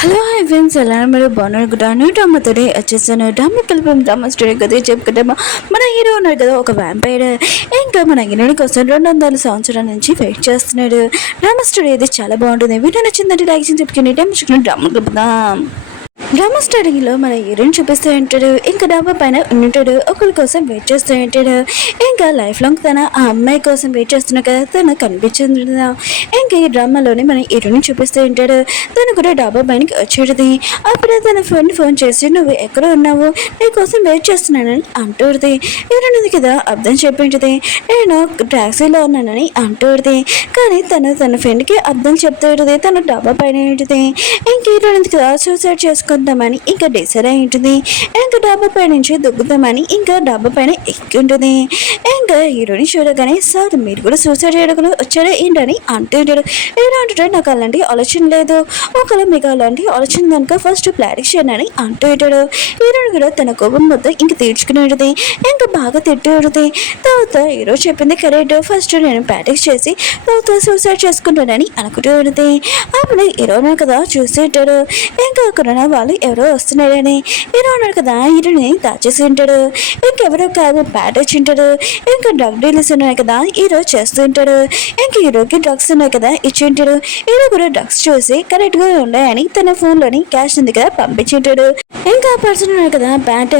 Hello hi friends ఎలా మీరు బాగున్నారు గుడ్ డ్రామా తోడే వచ్చేసాను. డ్రామా కలిపి డ్రామా స్టోరీ కదా చెప్పుకుంటామా. మన హీరో ఉన్నాడు కదా ఒక వ్యాంపైర్, ఇంకా మన హీరోని కోసం 200 సంవత్సరాల నుంచి వెయిట్ చేస్తున్నాడు. డ్రామా స్టోరీ అయితే చాలా బాగుంటుంది. వీడియో నచ్చిందంటే లైక్ చేసి చెప్పుకుని టైం డ్రామా కలుపుదాం. డ్రామా స్టార్టింగ్లో మన హీరోని చూపిస్తూ ఉంటాడు. ఇంకా డాబా పైన ఉంటాడు, ఒకరి కోసం వెయిట్ చేస్తూ ఉంటాడు. ఇంకా లైఫ్ లాంగ్ తన ఆ అమ్మాయి కోసం వెయిట్ చేస్తున్నా కదా తను కనిపించింది. ఇంకా ఈ డ్రామాలోని మన హీరోని చూపిస్తూ ఉంటాడు. తను కూడా డాబా పైనకి వచ్చేది. అప్పుడే తన ఫ్రెండ్ ఫోన్ చేసి నువ్వు ఎక్కడ ఉన్నావు, నీ కోసం వెయిట్ చేస్తున్నానని అంటూడిది. హీరోనిది కదా అర్థం చెప్పింటది. నేను టాక్సీలో ఉన్నానని అంటూడిది. కానీ తన ఫ్రెండ్కి అర్థం చెప్తూడిది తను డాబా పైన ఉంటుంది. ఇంక హీరోనిది కదా సూసైడ్ చేసుకుందామని ఇంకా డిసైడ్ అయి ఉంటుంది. ఇంకా డాబా పై నుంచి దుగ్గుతామని ఇంకా డాబా పైన ఎక్కి ఉంటుంది. ఇంకా హీరోని చూడగానే సార్ మీరు కూడా సూసైడ్ చేయడానికి వచ్చారా ఏంటని అంటుంటాడు. హీరో అంటుంటాడు నాకు అలాంటి ఆలోచన లేదు, ఒకవేళ మీకు అలాంటి ఆలోచన కనుక ఫస్ట్ ప్లానింగ్ చేయండి అని అంటుంటాడు. హీరోని కూడా తన కోపం మొత్తం ఇంక తీర్చుకుని ఉంటుంది. ఇంకా బాగా తిట్టి ఉంటుంది. తర్వాత హీరో చెప్పింది కరెక్ట్, ఫస్ట్ నేను ప్రాక్టీస్ చేసి తర్వాత సూసైడ్ చేసుకుంటానని అనుకుంటూ ఉంటుంది. అప్పుడు హీరోనే కదా చూసి ఉంటాడు. ఇంకా అక్కడ వాళ్ళు ఎవరో వస్తున్నారని హీరో ఉన్నాడు కదా హీరోని దాచేసి ఉంటాడు. ఇంకెవరో కాదు బ్యాట్ వచ్చి ఉంటాడు. ఇంకా డ్రగ్ డీలర్స్ ఉన్నాయి కదా హీరో చేస్తూ ఉంటాడు. ఇంకా హీరోకి డ్రగ్స్ ఉన్నాయి కదా ఇచ్చి ఉంటాడు. హీరో కూడా డ్రగ్స్ చూసి కరెక్ట్ గా ఉన్నాయని తన ఫోన్ లోని క్యాష్ ఉంది కదా పంపించుంటాడు. ఇంకా ఆ పర్సన్ ఉన్నాడు కదా బ్యాట్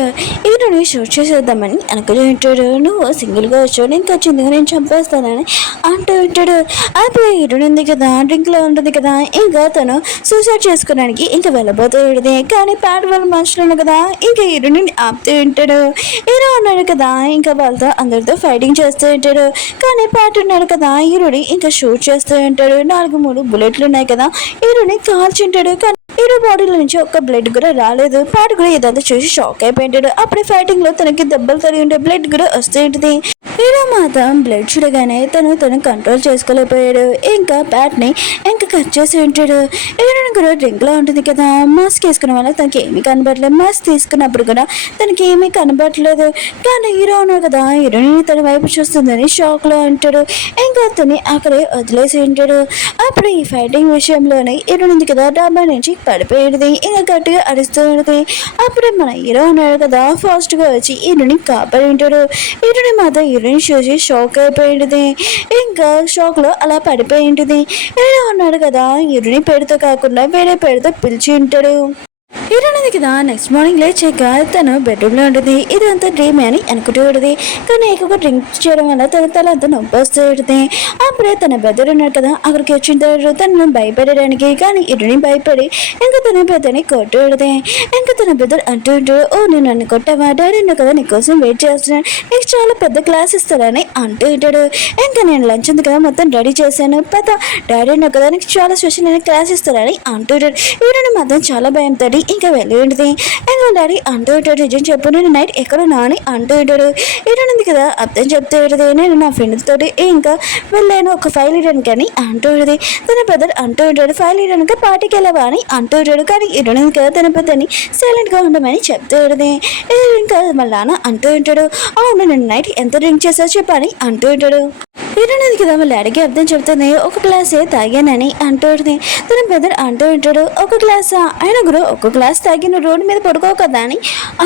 హీరోని షూట్ చేసేద్దామని అనుకుని ఉంటాడు. నువ్వు సింగిల్ గా వచ్చావు, ఇంకా వచ్చిందిగా నేను చంపేస్తానని అంటూ ఉంటాడు. అప్పుడు హీరోని ఉంది కదా డ్రింక్ లో ఉంటుంది కదా ఇంకా తను సూసైడ్ చేసుకోవడానికి ఇంకా వెళ్ళబోతూ ఉంటుంది. కానీ ప్యాట్ వాళ్ళ మనుషులు కదా ఇంకా హీరోని ఆపుతూ ఉంటాడు. హీరో ఉన్నాడు కదా ఇంకా వాళ్ళతో అందరితో ఫైటింగ్ చేస్తూ ఉంటాడు. కానీ ప్యాట్ ఉన్నాడు కదా హీరోని ఇంకా షూట్ చేస్తూ ఉంటాడు. 4-3 బుల్లెట్లు ఉన్నాయి కదా హీరోని కాల్చుంటాడు. కానీ హీరో బాడీలో నుంచి ఒక్క బ్లడ్ కూడా రాలేదు. ప్యాట్ కూడా ఇదంతా చూసి షాక్ అయిపోయింటాడు. అప్పుడే ఫైటింగ్ లో తనకి దెబ్బలు తగిలి ఉంటే బ్లడ్ కూడా వస్తూ ఉంటుంది. హీరో మాత్రం బ్లడ్ చూడగానే తను కంట్రోల్ చేసుకోలేకపోయాడు. ఇంకా ప్యాట్ ని ఇంకా కట్ చేసి ఉంటాడు. హీరోని కూడా డ్రింక్ లో ఉంటుంది కదా మాస్క్ వేసుకున్న వల్ల తనకి ఏమీ కనబడలేదు. మాస్క్ తీసుకున్నప్పుడు కూడా తనకి ఏమీ కనబడట్లేదు. కానీ హీరో ఉన్నాడు కదా హీరోని తన వైపు చూస్తుందని షాక్ లో ఉంటాడు. ఇంకా అతన్ని అక్కడే వదిలేసి ఉంటాడు. అప్పుడు ఈ ఫైటింగ్ విషయంలోనే హీరోని ఉంది కదా డాబా నుంచి పడిపోయేది. ఇంకా గట్టిగా అరుస్తూ ఉంటుంది. అప్పుడే మన హీరో ఉన్నాడు కదా ఫాస్ట్ గా వచ్చి హీరోని కాపాడి ఉంటాడు. హీరోని మాత్రం హీరోని చూసి షాక్ అయిపోయింది. ఇంకా షాక్ లో అలా పడిపోయి ఉంటుంది. హీరో ఉన్నాడు కదా హీరోని పేరుతో కాకుండా వేరే పేరుతో పిలిచి ఉంటాడు. హీరోయిన్ కదా నెక్స్ట్ మార్నింగ్ లేచాక తను బెడ్రూమ్ లో ఉంటుంది. ఇదంతా డ్రీమ్ అని అనుకుంటూ ఉంటుంది. కానీ ఎక్కువగా డ్రింక్ చేయడం వల్ల తన తల అంతా నొప్పి వస్తూ ఉంటుంది. అప్పుడే తన బ్రదర్ ఉన్నాడు కదా అక్కడికి వచ్చిన తర్వాత తనను భయపడడానికి కానీ హీరోయిన్ భయపడి ఇంకా తన బ్రదర్ని కొట్టు ఉంటుంది. ఇంకా తన బ్రదర్ అంటూ ఉంటాడు ఓ నేను నన్ను కొట్టావా, డాడీ ఉన్నా కదా నీకోసం వెయిట్ చేస్తున్నాను, నీకు చాలా పెద్ద క్లాస్ ఇస్తారని అంటూ ఉంటాడు. ఇంకా నేను లంచ్ ఉంది కదా మొత్తం రెడీ చేశాను, పెద్ద డాడీ ఉన్నా కదా నీకు చాలా స్పెషల్ అయిన క్లాస్ ఇస్తారని అంటూ ఉంటాడు. హీరోయిన్ మాత్రం చాలా భయంతో ఇంకా వెళ్ళి ఉంటుంది. ఇంకా డాడీ అంటూ ఉంటాడు నిజం చెప్పు నేను నైట్ ఎక్కడ ఉన్నా అని అంటూ ఉంటాడు. హీరోయిన్ కదా అర్థం చెప్తూ ఉంటుంది నేను నా ఫ్రెండ్ తోటి ఇంకా వెళ్ళాను ఒక ఫైల్ ఇవ్వడానికి అని అంటూ ఉంటుంది. తన బ్రదర్ అంటూ ఉంటాడు ఫైల్ ఇవ్వడానికి పార్టీకి వెళ్ళవా అని అంటూ ఉంటాడు. కానీ హీరోయిన్ కదా తన బ్రదర్ని సైలెంట్ గా ఉండమని చెప్తూ ఉంటుంది. ఇంకా మళ్ళీ నాన్న అంటూ ఉంటాడు అవును నేను నైట్ ఎంత డ్రింక్ చేసావు చెప్పని అంటూ ఉంటాడు. హీరోయిన్ కదా వాళ్ళ డాడీకి అర్థం చెప్తుంది ఒక గ్లాసే తాగానని అంటూ ఉంటుంది. తన బ్రదర్ అంటూ ఉంటాడు ఒక గ్లాసా అయినా గురు ఒక గ్లాస్ తాగి నువ్వు రోడ్డు మీద పడుకోవు కదా అని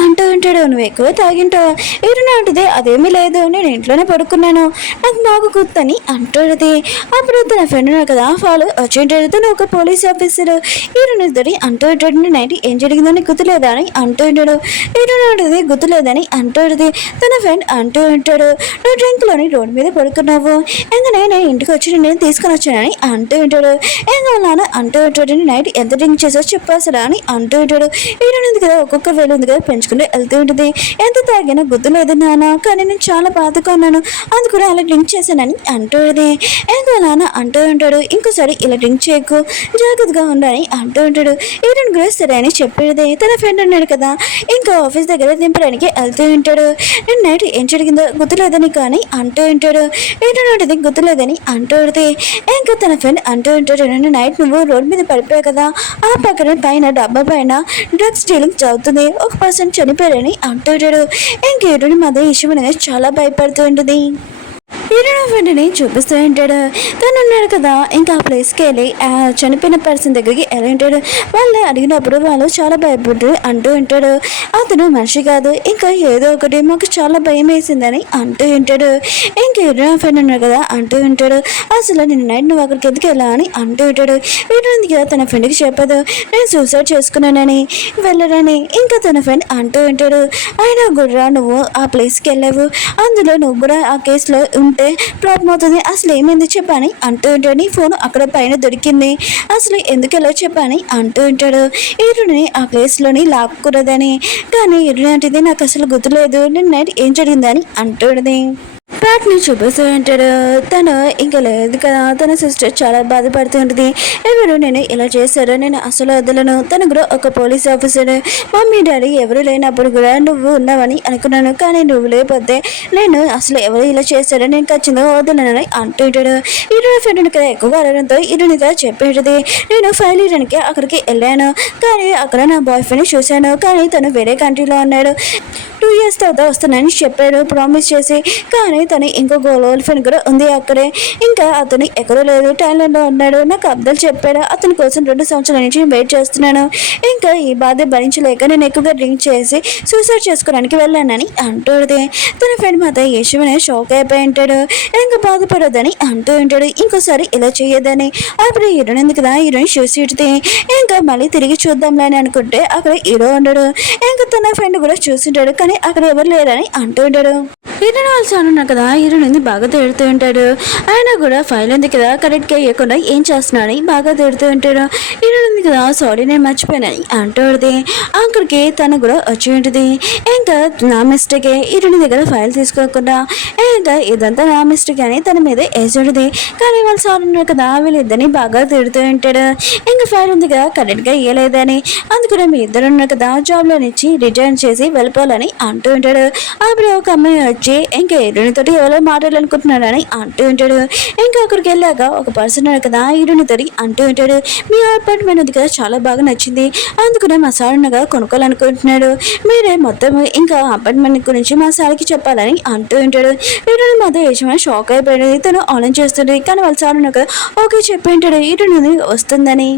అంటూ ఉంటాడు. నువ్వు ఎక్కువ తాగింటావు. హీరోయిన్ అంటుంది అదేమీ లేదు నేను ఇంట్లోనే పడుకున్నాను నాకు బాగా గుర్తని అంటుంది. అప్పుడు తన ఫ్రెండ్ కదా ఫాలో వచ్చి ఉంటాడు. తను ఒక పోలీస్ ఆఫీసర్. హీరోయిన్ ఇద్దరి అంటూ ఉంటాడు నైట్ ఏం జరిగిందని గుర్తులేదా అని అంటూ ఉంటాడు. హీరోయిన్ అంటుంది గుర్తులేదని అంటుంది. తన ఫ్రెండ్ అంటూ ఉంటాడు నువ్వు డ్రింక్ లోని రోడ్డు మీద పడుకున్నావు ఇంకా నేను ఇంటికి వచ్చి నేను తీసుకొని వచ్చానని అంటూ ఉంటాడు. ఇంకా నాన్న అంటూ ఉంటాడు నైట్ ఎంత డ్రింక్ చేసో చెప్పాసరా అని అంటూ ఉంటాడు. హీరోయిన్ ఉంది కదా ఒక్కొక్క వేలు ఉంది కదా పెంచుకుంటూ వెళ్తూ ఉంటుంది. ఎంత తాగినా గుర్తు లేదు నాన్న కానీ నేను చాలా బాధగా ఉన్నాను అందుకు కూడా అలా డ్రింక్ చేశానని అంటుంది. ఇంకా నాన్న అంటూ ఉంటాడు ఇంకోసారి ఇలా డ్రింక్ చేయకు జాగ్రత్తగా ఉండని అంటూ ఉంటాడు. హీరోయిన్ కూడా సరే అని చెప్పేది. తన ఫ్రెండ్ ఉన్నాడు కదా ఇంకా ఆఫీస్ దగ్గర దింపడానికి వెళ్తూ ఉంటాడు. నేను నైట్ ఏం జరిగిందో గుర్తులేదని కానీ అంటూ ఉంటాడు. హీరోయిన్ గుర్తులేదని అంటూ ఉంటుంది. ఇంకా తన ఫ్రెండ్ అంటూ ఉంటాడు నేను నైట్ నువ్వు రోడ్ మీద పడిపోయావు కదా ఆ పక్కన పైన డబ్బా పైన డ్రగ్స్ డీలింగ్ చదువుతుంది ఒక పర్సన్ చనిపోయారని అంటూ ఉంటాడు. ఇంక హీరోయిన్ మాత్రం ఈ విషయం చాలా భయపడుతూ ఉంటుంది. హీరో వెంటనే చూపిస్తూ ఉంటాడు. తను ఉన్నాడు కదా, ఇంకా ఆ ప్లేస్కి వెళ్ళి ఆ చనిపోయిన పర్సన్ దగ్గరికి ఎలా ఉంటాడు. వాళ్ళు అడిగినప్పుడు వాళ్ళు చాలా భయపడు అంటూ ఉంటాడు. అతను మనిషి కాదు, ఇంకా ఏదో ఒకటి మాకు చాలా భయం వేసిందని అంటూ ఉంటాడు. ఇంకా హీరో ఫ్రెండ్ ఉన్నాడు కదా అంటూ ఉంటాడు. అసలు నిన్న నైట్ నువ్వు అక్కడికి ఎందుకు వెళ్ళా అని అంటూ ఉంటాడు. వీటి కదా తన ఫ్రెండ్కి చెప్పదు, నేను సూసైడ్ చేసుకున్నానని వెళ్ళడని. ఇంకా తన ఫ్రెండ్ అంటూ ఉంటాడు. అయినా కూడా నువ్వు ఆ ప్లేస్కి వెళ్ళావు, అందులో నువ్వు కూడా ఆ కేసులో ఉంటే ప్రాబ్లం అవుతుంది, అసలు ఏమైంది చెప్పని అంటూ ఉంటాడు. నీ ఫోన్ అక్కడ పైన దొరికింది, అసలు ఎందుకు ఎలా చెప్పని అంటూ ఉంటాడు. ఈరుని ఆ ప్లేస్లోని లాక్కూడదని, కానీ ఈరుని అంటే నాకు అసలు గుర్తులేదు నిన్న నైట్ ఏం జరిగిందని అంటుంది. ప్యాట్ని చూపిస్తూ ఉంటాడు. తను ఇంకా లేదు కదా, తన సిస్టర్ చాలా బాధపడుతూ ఉంటుంది. ఎవరు నేను ఇలా చేశారో నేను అసలు వదలను, తను కూడా ఒక పోలీస్ ఆఫీసర్, మమ్మీ డాడీ ఎవరు లేనప్పుడు కూడా నువ్వు ఉన్నావని అనుకున్నాను, కానీ నువ్వు లేకపోతే నేను అసలు ఎవరు ఇలా చేశారో నేను ఖచ్చితంగా వదలనని అంటుంటాడు. ఈరోజు ఫ్రెండ్ కదా ఎక్కువగా అడగడంతో ఈరోజు కదా చెప్పేది, నేను ఫైల్ ఇయడానికి అక్కడికి వెళ్ళాను, కానీ అక్కడ నా బాయ్ ఫ్రెండ్ని చూశాను, కానీ తను వేరే కంట్రీలో ఉన్నాడు, 2 years తర్వాత వస్తానని చెప్పాడు ప్రామిస్ చేసి, కానీ తను ఇంకో గోల్ ఫ్రెండ్ కూడా ఉంది అక్కడే, ఇంకా అతను ఎక్కడో లేదు థాయిలాండ్లో ఉన్నాడు, నాకు అబ్దుల్ చెప్పాడు, అతని కోసం 2 సంవత్సరాల నుంచి వెయిట్ చేస్తున్నాను, ఇంకా ఈ బాధ భరించలేక నేను ఎక్కువగా డ్రింక్ చేసి సూసైడ్ చేసుకోవడానికి వెళ్ళానని అంటుంది. తన ఫ్రెండ్ మాత్రం యశ్వనే షాక్ అయిపోయి ఉంటాడు. ఇంకా బాధపడొద్దని అంటూ ఉంటాడు, ఇంకోసారి ఇలా చేయొద్దని. అప్పుడు హీరోయిన్ ఉంది కదా, హీరోయిన్ చూసి ఇడితే ఇంకా మళ్ళీ తిరిగి చూద్దాంలే అని అనుకుంటే అక్కడ హీరో ఉండడు. ఇంకా తన ఫ్రెండ్ కూడా చూస్తుంటాడు, కానీ అక్కడ ఎవరు లేరని అంటూ ఉంటాడు. హీరోయిన్ వాళ్ళు ఉన్నారు కదా, హీరోయిన్ బాగా తిడుతూ ఉంటాడు. ఆయన కూడా ఫైల్ ఉంది కదా కరెక్ట్గా ఇవ్వకుండా ఏం చేస్తున్నాడని బాగా తిడుతూ ఉంటాడు. హీరోయిన్ ఉంది కదా, సారీ నేను మర్చిపోయానని అంటుంది. అక్కడికి తను కూడా వచ్చి ఉంటుంది. ఇంకా నా మిస్టేకే, హీరోయిన్ దగ్గర ఫైల్ తీసుకోకుండా ఇంకా ఇదంతా నా మిస్టేక్ అని తన మీద వేసి ఉంటుంది. కానీ వాళ్ళు సార్ ఉన్నారు కదా, వీళ్ళిద్దరిని బాగా తిడుతూ ఉంటాడు. ఇంకా ఫైల్ ఉంది కదా కరెక్ట్గా ఇవ్వలేదని, అందుకనే మీ ఇద్దరు ఉన్నారు కదా జాబ్లో నుంచి రిటర్న్ చేసి వెళ్ళిపోవాలని అంటూ ఉంటాడు. అప్పుడు ఒక అమ్మాయి వచ్చి ఇంకా హీరోయిన్తో ఎవరో మాట్లాడాలనుకుంటున్నాడని అంటూ ఉంటాడు. ఇంకా అక్కడికి వెళ్ళాక ఒక పర్సన్ కదా హీరోయిన్తో అంటూ ఉంటాడు, మీ అపార్ట్మెంట్ ఉంది కదా చాలా బాగా నచ్చింది, అందుకనే మా సార్ ఉన్నగా కొనుక్కోవాలనుకుంటున్నాడు, మీరే మొత్తం ఇంకా అపార్ట్మెంట్ గురించి మా సార్కి చెప్పాలని అంటూ ఉంటాడు. హీరోయిన్ మాత్రం యజమాని షాక్ అయిపోయాడు. తను ఆన్లైన్ చేస్తుంది, కానీ వాళ్ళ సార్ ఉన్నగా ఓకే చెప్పి ఉంటాడు హీరోయిన్ వస్తుందని.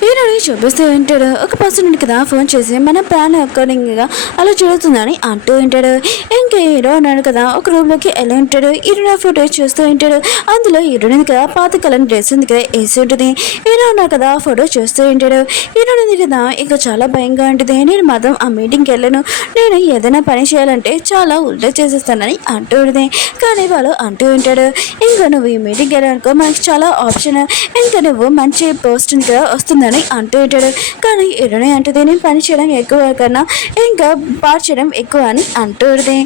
హీరోని చూపిస్తూ ఉంటాడు. ఒక పర్సన్ కదా ఫోన్ చేసి మన ప్లాన్ అకార్డింగ్గా అలా జరుగుతుందని అంటూ ఉంటాడు. ఇంకా హీరో ఉన్నాడు కదా, ఒక రూమ్లోకి వెళ్ళి ఉంటాడు. హీరోయిన్ ఫోటో చూస్తూ ఉంటాడు. అందులో హీరోయిన్ కదా పాత కలర్ డ్రెస్ ఉంది కదా వేసి ఉంటుంది. హీరో ఉన్నాడు కదా ఫోటో చూస్తూ ఉంటాడు. హీరోయిన్ కదా ఇంకా చాలా భయంగా ఉంటుంది. నేను మాత్రం ఆ మీటింగ్కి వెళ్ళను, నేను ఏదైనా పని చేయాలంటే చాలా ఉల్టా చేసేస్తానని అంటూ ఉంటుంది. కానీ వాళ్ళు అంటూ ఉంటాడు, ఇంకా నువ్వు ఈ మీటింగ్కి వెళ్ళాలనుకో మనకి చాలా ఆప్షన్, ఇంకా నువ్వు మంచి పోస్ట్ కదా వస్తుందని అంటూ ఉంటాడు. కానీ హీరోయిన్ అంటుంది, నేను పని చేయడం ఎక్కువ కన్నా ఇంకా పాటు చేయడం ఎక్కువ అని అంటూడిది.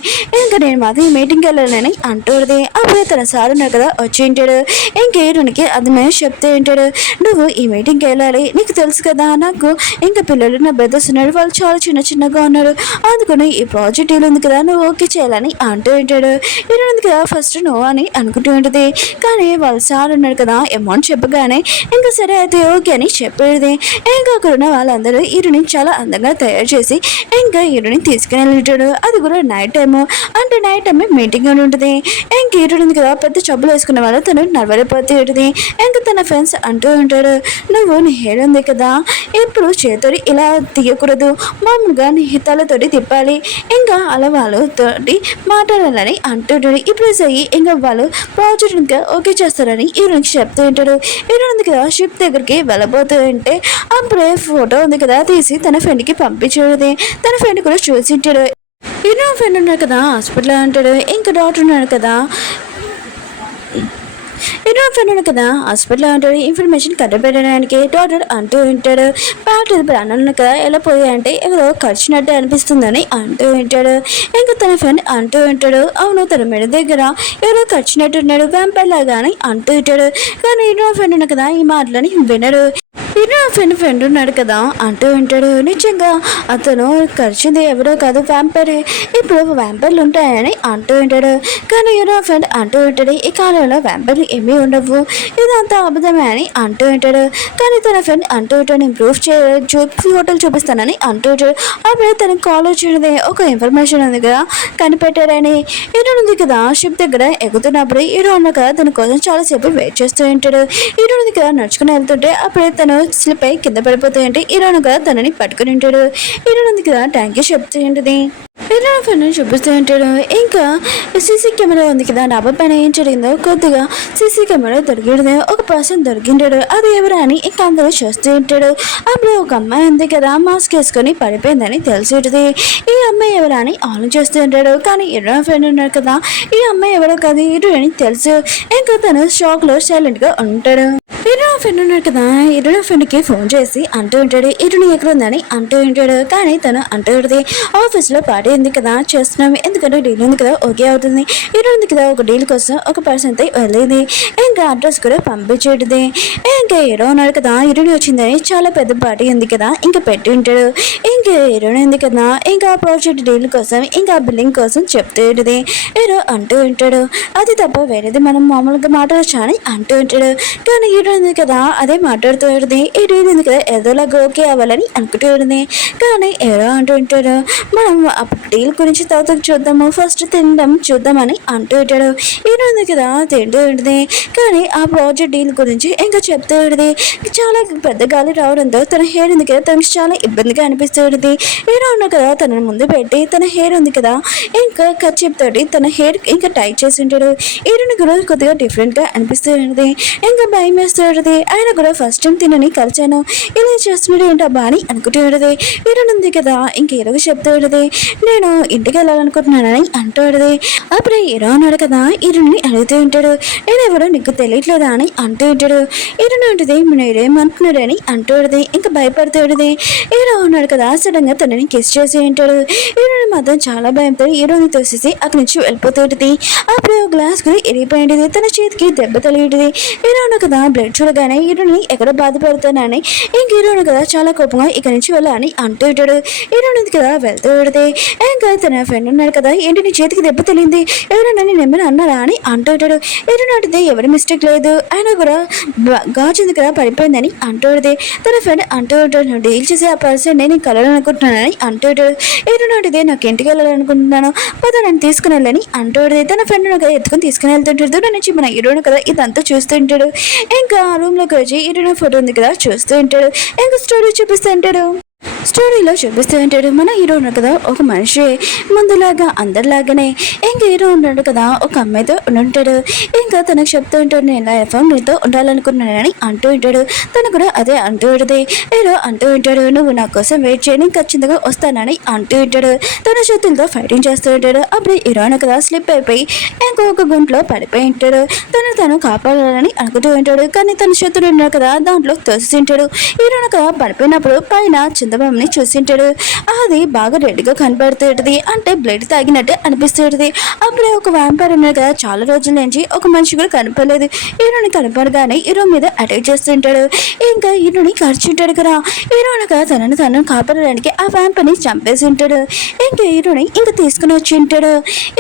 ఇంకా నేను మాత్రం ఈ మీటింగ్కి వెళ్ళాలని అంటూడిది. అప్పుడే తన సార్ ఉన్నారు కదా వచ్చి ఉంటాడు. ఇంకా హీరోయిన్కి అది మేము చెప్తూ ఉంటాడు, నువ్వు ఈ మీటింగ్కి వెళ్ళాలి, నీకు తెలుసు కదా నాకు ఇంకా పిల్లలు నా బ్రదర్స్ ఉన్నారు, వాళ్ళు చాలా చిన్నగా ఉన్నారు, అందుకని ఈ ప్రాజెక్ట్ ఇలా ఉంది కదా నువ్వు ఓకే చేయాలని అంటూ ఉంటాడు. హీరోయిన్ కదా ఫస్ట్ నువ్వు అని అనుకుంటూ ఉంటుంది. కానీ వాళ్ళ సార్ ఉన్నారు కదా అమౌంట్ చెప్పగానే ఇంకా సరే అయితే ఓకే అని చెప్పేది. ఇంకా అక్కడ ఉన్న వాళ్ళందరూ హీరోని చాలా అందంగా తయారు చేసి ఇంకా హీరోని తీసుకుని వెళ్ళాడు. అది కూడా నైట్ టైము, అంటే నైట్ టైం మీటింగ్ అని ఉంటుంది. ఇంకా హీరోయిన్ కదా పెద్ద చెప్పులు వేసుకున్న వాళ్ళు తను నడవలేకపోతే ఉంటుంది. ఇంకా తన ఫ్రెండ్స్ అంటూ ఉంటాడు, నువ్వు నీ హెయిర్ ఉంది కదా ఇప్పుడు చేతోటి ఇలా తీయకూడదు, మామూలుగా నీ హితాలతోటి తిప్పాలి, ఇంకా అలా వాళ్ళతోటి మాట్లాడాలని అంటుంటాడు. ఇప్పుడు సయ్యి ఇంకా వాళ్ళు ప్రాజెక్ట్ ఇంకా ఓకే చేస్తారని హీరోయిన్కి చెప్తూ ఉంటాడు. హీరోయిన్ కదా షిప్ దగ్గరికి వెళ్ళబోతూ ఉంటే అప్పుడే ఫోటో ఉంది కదా తీసి తన ఫ్రెండ్కి పంపించేది. తన ఫ్రెండ్ కూడా చూసి ఉంటాడు. హీరో ఫ్రెండ్ ఉన్నాడు కదా హాస్పిటల్లో ఉంటాడు. ఇంకా డాక్టర్ ఉన్నాడు కదా, హీరో ఫ్రెండ్ ఉన్నాడు కదా హాస్పిటల్లో ఉంటాడు. ఇన్ఫర్మేషన్ కట్టబెట్టడానికి డాక్టర్ అంటూ ఉంటాడు, పాట ప్రాణాలను కదా ఎలా పోయాయంటే ఎవరో ఖర్చునట్టు అనిపిస్తుందని అంటూ ఉంటాడు. ఇంకా తన ఫ్రెండ్ అంటూ ఉంటాడు, అవును తన మెడ దగ్గర ఎవరో ఖర్చునట్టు ఉన్నాడు వ్యాంపైర్ లాగా అని అంటూ ఉంటాడు. కానీ హీరో ఫ్రెండ్ ఉన్నాడు కదా ఈ మాటలని వినడు. నా ఫ్రెండ్ ఉన్నాడు కదా అంటూ ఉంటాడు. నిజంగా అతను ఖర్చుంది ఎవరో కాదు వ్యాంపరే. ఇప్పుడు వ్యాంపర్లు ఉంటాయని అంటూ ఉంటాడు. కానీ నా ఫ్రెండ్ అంటూ ఉంటాడు ఈ కాలంలో వ్యాంపర్లు ఏమీ ఉండవు, ఇదంతా అబద్ధమే అని అంటూ ఉంటాడు. కానీ తన ఫ్రెండ్ అంటూ ఉంటాడు నేను ప్రూఫ్ ఫోటోలు చూపిస్తానని అంటూ ఉంటాడు. అప్పుడే తనకు కాల్ వచ్చినది ఒక ఇన్ఫర్మేషన్ ఉంది కదా కనిపెట్టారని. హీరో ఉంది కదా షిప్ దగ్గర ఎగుతున్నప్పుడు హీరో ఉన్న కదా తన కోసం చాలాసేపు వెయిట్ చేస్తూ ఉంటాడు. హీరో ఉంది కదా నడుచుకుని వెళ్తుంటే అప్పుడే తను స్లిప్ అయి కింద పడిపోతూ ఉంటే హీరోను కదా తనని పట్టుకుని ఉంటాడు. హీరో ఉంది కదా థ్యాంక్ యూ చెప్తూ ఉంటుంది. హీరో ఫ్రెండ్ చూపిస్తూ ఉంటాడు. ఇంకా సీసీ కెమెరా ఉంది కదా డాబా పైన ఏం జరిగిందో కొద్దిగా సీసీ కెమెరా దొరికింది. ఒక పర్సన్ దొరికింటాడు, అది ఎవరా అని ఇంకా అందరూ చూస్తూ ఉంటాడు. అప్పుడు ఒక అమ్మాయి ఉంది కదా మాస్క్ వేసుకొని పడిపోయిందని తెలిసి ఉంటుంది. ఈ అమ్మాయి ఎవరా అని ఆలోచిస్తూ ఉంటాడు. కానీ హీరో ఫ్రెండ్ ఉన్నాడు కదా ఈ అమ్మాయి ఎవరో కాదు హీరో అని తెలుసు. ఇంకా తను షాక్ లో సైలెంట్ గా ఉంటాడు. హీరో ఫ్రెండ్ ఉన్నాడు కదా హీరో ఫ్రెండ్ కి ఫోన్ చేసి అంటూ ఉంటాడు హీరోని ఎక్కడ ఉందని అంటూ ఉంటాడు. కానీ తను అంటూ ఉంటుంది ఆఫీస్ లో పార్టీ ఉంది కదా చేస్తున్నాము, ఎందుకంటే డీల్ ఉంది కదా ఓకే అవుతుంది. హీరో ఉంది కదా ఒక డీల్ కోసం ఒక పర్సన్ తో వెళ్ళింది, ఇంకా అడ్రస్ కూడా పంపించేది. ఇంకా హీరో ఉన్నాడు కదా హీరోని వచ్చిందని చాలా పెద్ద పార్టీ ఉంది కదా ఇంకా పెట్టి ఉంటాడు. ఇంకా హీరోని ఉంది కదా ఇంకా ప్రాజెక్ట్ డీల్ కోసం ఇంకా బిల్లింగ్ కోసం చెప్తూ ఉంటుంది. హీరో అంటూ ఉంటాడు అది తప్ప వేరేది మనం మామూలుగా మాట్లాడచ్చు అని అంటూ ఉంటాడు. కానీ హీరో ఉంది కదా అదే మాట్లాడుతూ ఉంటుంది ఈ డీల్ ఉంది కదా ఏదోలాగా ఓకే అవ్వాలని అనుకుంటూ ఉంటుంది. కానీ హీరో అంటూ ఉంటాడు మనం డీల్ గురించి తర్వాత చూద్దాము, ఫస్ట్ తినడం చూద్దామని అంటూ ఉంటాడు. హీరో ఉంది కదా తింటూ ఉంటుంది. కానీ ఆ ప్రాజెక్ట్ డీల్ గురించి ఇంకా చెప్తూ ఉంటుంది. చాలా పెద్ద గాలి రావడంతో తన హెయిర్ ఉంది కదా తనకి చాలా ఇబ్బందిగా అనిపిస్తూ ఉంటుంది. హీరో ఉన్న కదా తనని ముందు పెట్టి తన హెయిర్ ఉంది కదా ఇంకా కర్చీప్ తోటి తన హెయిర్ ఇంకా టైట్ చేసి ఉంటాడు. హీరోని కూడా కొద్దిగా డిఫరెంట్ గా అనిపిస్తూ ఉంటుంది. ఇంకా భయం వేస్తూ ఉంటుంది. ఆయన కూడా ఫస్ట్ టైం తినని కలిసాను, ఇలా చేస్తున్నాడు ఏంటబ్బా అని అనుకుంటూ ఉంటుంది. హీరో ఉంది కదా ఇంక హీరోకి చెప్తూ ఉంటుంది నేను ఇంటికి వెళ్ళాలనుకుంటున్నానని అంటూ ఉంటుంది. అప్పుడే హీరో ఉన్నాడు కదా హీరోని అడుగుతూ ఉంటాడు నేను ఎవరో నీకు తెలియట్లేదా అని అంటూ ఉంటాడు. హీరోని ఉంటుంది మీరేమంటున్నాడు అని అంటూ ఉంటుంది. ఇంకా భయపడుతూ ఉంటుంది. హీరో ఉన్నాడు కదా సడన్ గా తనని కిస్ చేసి ఉంటాడు. హీరోని మాత్రం చాలా భయంతో హీరోని తోసేసి అక్కడి నుంచి వెళ్ళిపోతూ ఉంటుంది. అప్పుడే ఒక గ్లాస్ కూడా ఇరిగిపోయింది, తన చేతికి దెబ్బ తగిలింది. హీరో ఉన్నాడు కదా బ్లడ్ చూడగానే హీరోని ఎక్కడ బాధపడుతున్నానని ఇంక హీరోని కదా చాలా కోపంగా ఇక్కడి నుంచి వెళ్ళాలని అంటూ ఉంటాడు. హీరోని కదా వెళ్తూ ఉంటుంది. ఇంకా తన ఫ్రెండ్ ఉన్నాడు కదా ఏంటి నీ చేతికి దెబ్బ తెలియంది ఎవరైనా నెమ్మది అన్నారా అని అంటూ ఉంటాడు. హీరోని అంటే ఎవరి మిస్టేక్ లేదు ఆయన కూడా గాజుంది కదా పడిపోయిందని అంటూ ఉంటుంది. తన ఫ్రెండ్ అంటూ ఉంటాడు డీల్ చేసి ఆ పర్సన్ నేను కలవాలనుకుంటున్నానని అంటూ ఉంటాడు. హీరోని అంటే నాకు ఇంటికి వెళ్ళాలనుకుంటున్నాను పద నన్ను తీసుకుని వెళ్ళని అంటూ ఉంటుంది. తన ఫ్రెండ్ కదా ఎత్తుకుని తీసుకుని వెళ్తుంటాడు. దూరం నుంచి మన హీరోని కదా ఇదంతా చూస్తూ ఉంటాడు. ఇంకా రూమ్ లోకి వచ్చి హీరోయిన్ ఫోటో ఉంది కదా చూస్తూ ఉంటాడు. ఇంకా స్టోరీ చూపిస్తూ ఉంటాడు. స్టోరీలో చూపిస్తూ ఉంటాడు మన హీరో ఉన్నాడు కదా ఒక మనిషి ముందులాగా అందరిలాగానే ఇంకా హీరో ఉన్నాడు కదా ఒక అమ్మాయితో ఉంటాడు. ఇంకా తనకు చెప్తూ ఉంటాడు నేను లైఫ్ నీతో ఉండాలనుకున్నానని అంటూ ఉంటాడు. తను కూడా అదే అంటూ ఉంటుంది. హీరో అంటూ ఉంటాడు నువ్వు నా కోసం వెయిట్ చేయని ఖచ్చితంగా వస్తానని అంటూ ఉంటాడు. తన చేతులతో ఫైటింగ్ చేస్తూ ఉంటాడు. అప్పుడు హీరో కదా స్లిప్ అయిపోయి ఇంకొక గుంట్లో పడిపోయి ఉంటాడు. తను కాపాడాలని అనుకుంటూ ఉంటాడు. కానీ తన చేతులు ఉన్నాడు కదా దాంట్లో తోసి ఉంటాడు. హీరో కదా పడిపోయినప్పుడు పైన చింతబాబుని చూసింటాడు. అది బాగా రెడ్గా కనపడుతుంది, అంటే బ్లడ్ తాగినట్టు అనిపిస్తుంది. అప్పుడే ఒక వ్యాంపైర్ ఉన్నాడు కదా చాలా రోజుల నుంచి ఒక మనిషి కూడా కనపడలేదు. హీరోని కనపడగానే హీరో మీద అటాక్ చేస్తుంటాడు. ఇంకా హీరోని ఖర్చుంటాడు కదా హీరోని కదా తనను కాపాడడానికి ఆ వ్యాంపర్ని చంపేసి ఉంటాడు. ఇంకా హీరోని ఇంకా తీసుకుని వచ్చి ఉంటాడు.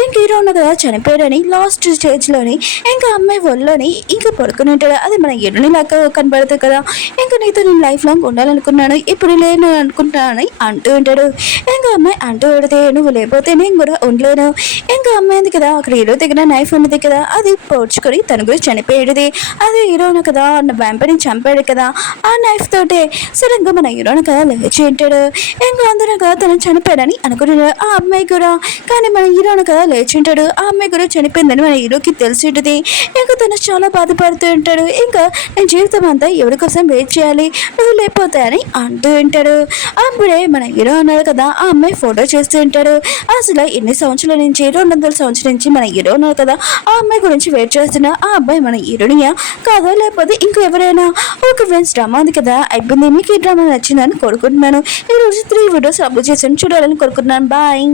ఇంకా హీరో ఉన్న కదా చనిపోయాడని లాస్ట్ స్టేజ్ లోని ఇంకా అమ్మాయి ఒళ్ళోని ఇంకా పడుకుని ఉంటాడు. అది మన హీరోని లాగా కనపడుతుంది కదా. ఇంకా నీతో నేను లైఫ్ లాంగ్ ఉండాలనుకున్నాను ఇప్పుడు లేను అనుకుంటానని అంటూ ఉంటాడు. ఇంకా అమ్మాయి అంటూ పెడితే నువ్వు లేకపోతే నేను కూడా ఉండలేను. ఇంకా అమ్మాయింది కదా అక్కడ హీరో దగ్గర నైఫ్ ఉన్నది కదా అది పోడ్చుకొని తను కూడా చనిపోయేది. అదే హీరోను కదా వ్యాంపర్ని చంపాడు కదా ఆ నైఫ్ తోటే సడన్ గా మన హీరోను కదా లేచి ఉంటాడు. ఇంకా అందరూ కదా తను చనిపోయాడని అనుకుంటాడు ఆ అమ్మాయి కూడా. కానీ మన హీరోను కదా లేచి ఉంటాడు. ఆ అమ్మాయి కూడా చనిపోయిందని మన హీరోకి తెలిసి ఉంటుంది. ఇంకా తను చాలా బాధపడుతూ ఉంటాడు. ఇంకా నేను జీవితం అంతా ఎవరి కోసం వెయిట్ చేయాలి నువ్వు లేకపోతాయని అంటూ ఉంటాడు. అప్పుడే మన హీరో అన్నాడు కదా ఆ అమ్మాయి ఫోటో చేస్తూ ఉంటాడు. అసలు ఎన్ని సంవత్సరాల నుంచి 200 సంవత్సరాల నుంచి మన హీరో ఉన్నారు కదా ఆ అమ్మాయి గురించి వెయిట్ చేస్తున్నా ఆ అబ్బాయి మన హీరోనియా కాదా లేకపోతే ఇంకా ఎవరైనా ఒక ఫ్రెండ్స్ డ్రామా ఉంది కదా అయిపోయింది. మీకు ఈ డ్రామా నచ్చిందని కోరుకుంటున్నాను. ఈ రోజు 3 వీడియోస్ అప్లోడ్ చేశాను చూడాలని కోరుకుంటున్నాను. బాయ్.